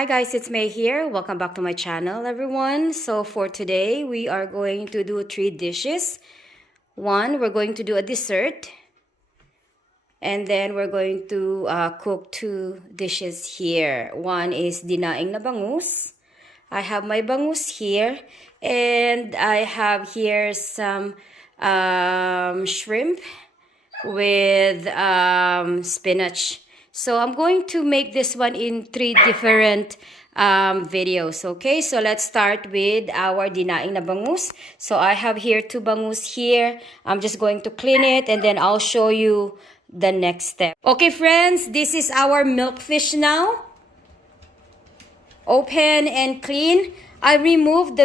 Hi guys, it's May here. Welcome back to my channel, everyone. So for today, we are going to do 3 dishes. One, we're going to do a dessert. And then we're going to cook 2 dishes here. One is Dinaing na Bangus. I have my bangus here. And I have here some shrimp with spinach. So I'm going to make this one in 3 different videos. Okay, so let's start with our dinaing na bangus. So I have here 2 bangus here. I'm just going to clean it and then I'll show you the next step. Okay friends, this is our milkfish now. Open and clean. I removed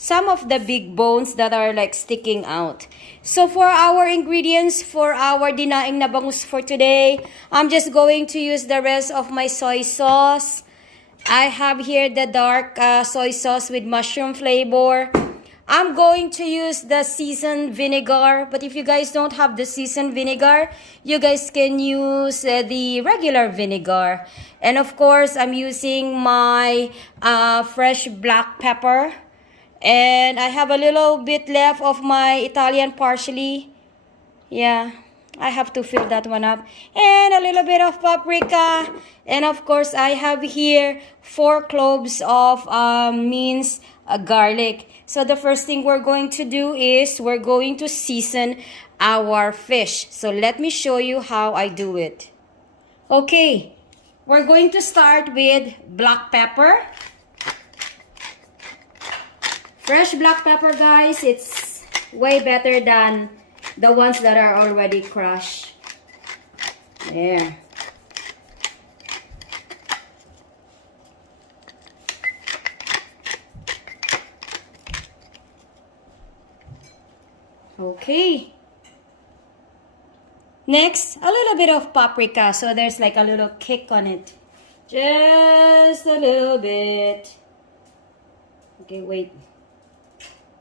some of the big bones that are like sticking out. So for our ingredients for our dinaing na bangus for today, I'm just going to use the rest of my soy sauce. I have here the dark soy sauce with mushroom flavor. I'm going to use the seasoned vinegar, but if you guys don't have the seasoned vinegar, you guys can use the regular vinegar. And of course, I'm using my fresh black pepper. And I have a little bit left of my Italian parsley. Yeah, I have to fill that one up. And a little bit of paprika. And of course, I have here 4 cloves of minced garlic. So the first thing we're going to do is we're going to season our fish. So let me show you how I do it. Okay, we're going to start with black pepper. Fresh black pepper, guys, it's way better than the ones that are already crushed. There. Okay. Next, a little bit of paprika, so there's like a little kick on it. Just a little bit. Okay, wait.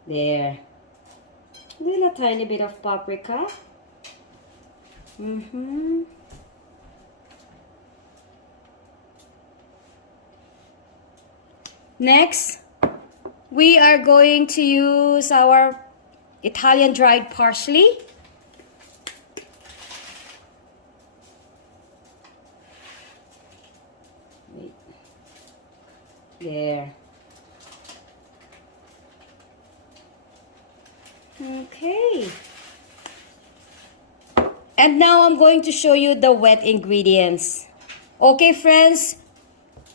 There. Little tiny bit of paprika. Next, we are going to use our Italian dried parsley. Wait. There. Okay. And now I'm going to show you the wet ingredients. Okay, friends.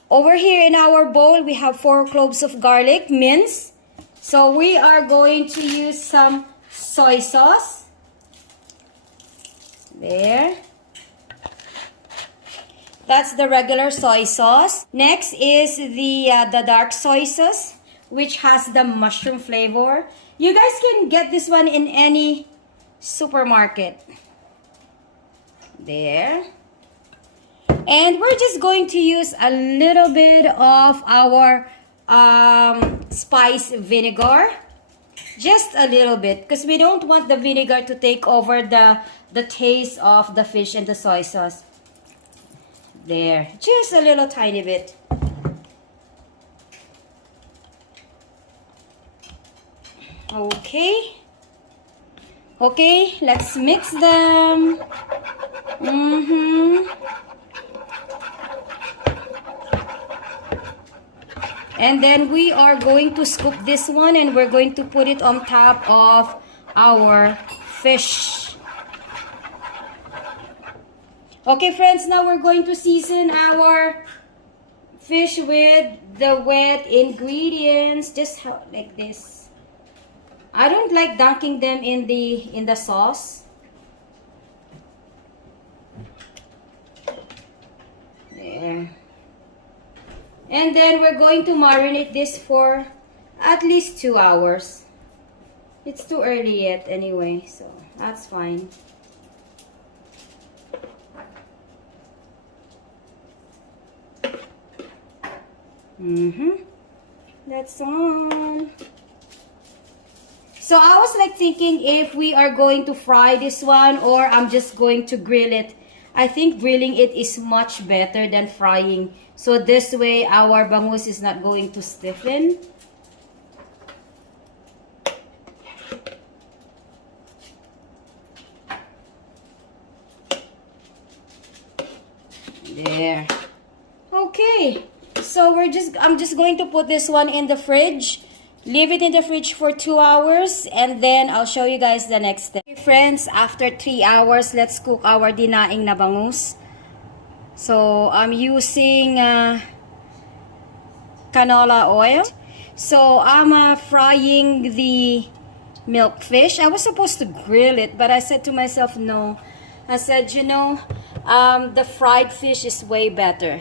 Over here in our bowl, we have 4 cloves of garlic, minced. So we are going to use some soy sauce. There. That's the regular soy sauce. Next is the dark soy sauce, which has the mushroom flavor. You guys can get this one in any supermarket. There. And we're just going to use a little bit of our spice vinegar. Just a little bit, because we don't want the vinegar to take over the taste of the fish and the soy sauce. There. Just a little tiny bit. Okay. Okay, let's mix them. And then we are going to scoop this one and we're going to put it on top of our fish. Okay, friends, now we're going to season our fish with the wet ingredients. Just like this. I don't like dunking them in the sauce. There. And then we're going to marinate this for at least 2 hours. It's too early yet anyway, so that's fine. That's on. So I was like thinking if we are going to fry this one or I'm just going to grill it I think grilling it is much better than frying. So this way, our bangus is not going to stiffen. There. Okay. So I'm just going to put this one in the fridge. Leave it in the fridge for 2 hours, and then I'll show you guys the next step. Okay, friends, after 3 hours, let's cook our dinaing na bangus. So I'm using canola oil. So I'm frying the milkfish. I was supposed to grill it, but I said to myself, no. I said, you know, the fried fish is way better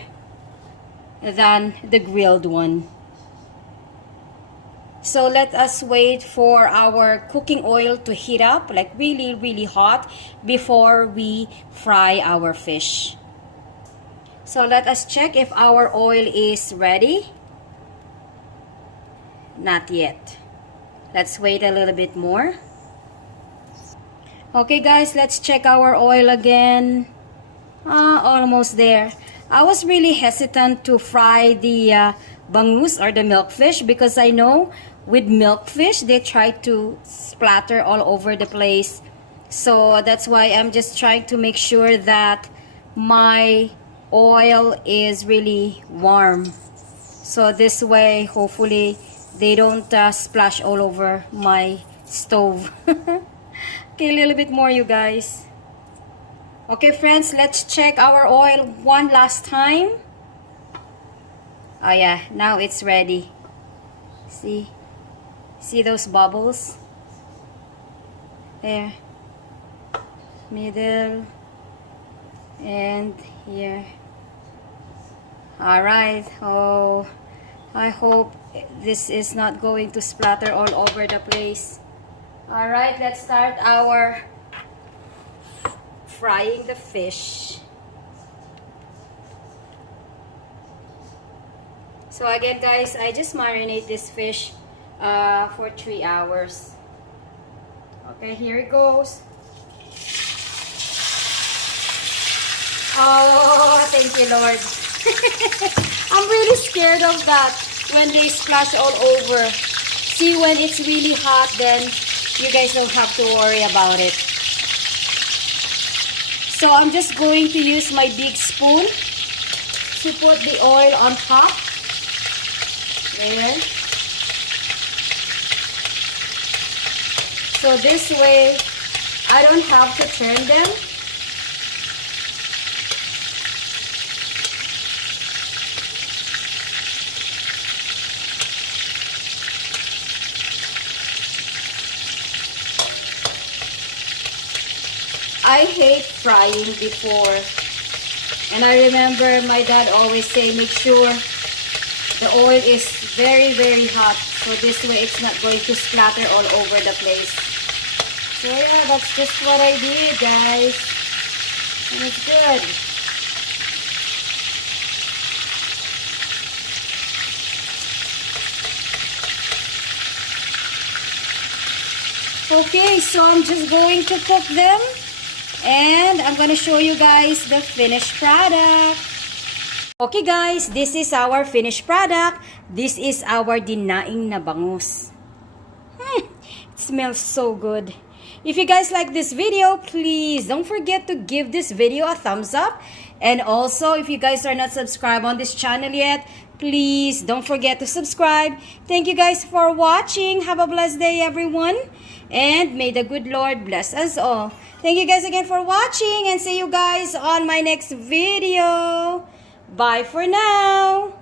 than the grilled one. So let us wait for our cooking oil to heat up, like really, really hot, before we fry our fish. So let us check if our oil is ready. Not yet. Let's wait a little bit more. Okay guys, let's check our oil again. Almost there. I was really hesitant to fry the bangus or the milkfish because I know with milkfish they try to splatter all over the place. So that's why I'm just trying to make sure that my oil is really warm. So this way, hopefully, they don't splash all over my stove. Okay, a little bit more, you guys. Okay, friends, let's check our oil one last time. Oh yeah, now it's ready. See those bubbles? There. Middle. And here. Alright. Oh, I hope this is not going to splatter all over the place. Alright, let's start our frying the fish. So again guys, I just marinate this fish for 3 hours. Okay, here it goes. Oh, thank you Lord. I'm really scared of that when they splash all over. See, when it's really hot, then you guys don't have to worry about it. So I'm just going to use my big spoon to put the oil on top. There. So this way, I don't have to turn them. I hate frying before. And I remember my dad always say, make sure the oil is very, very hot. So this way it's not going to splatter all over the place. So yeah, that's just what I did, guys. And it's good. Okay, so I'm just going to cook them. And I'm going to show you guys the finished product. Okay guys, this is our finished product. This is our dinaing na bangus. It smells so good. If you guys like this video, please don't forget to give this video a thumbs up. And also, if you guys are not subscribed on this channel yet, please don't forget to subscribe. Thank you guys for watching. Have a blessed day, everyone. And may the good Lord bless us all. Thank you guys again for watching, and see you guys on my next video. Bye for now.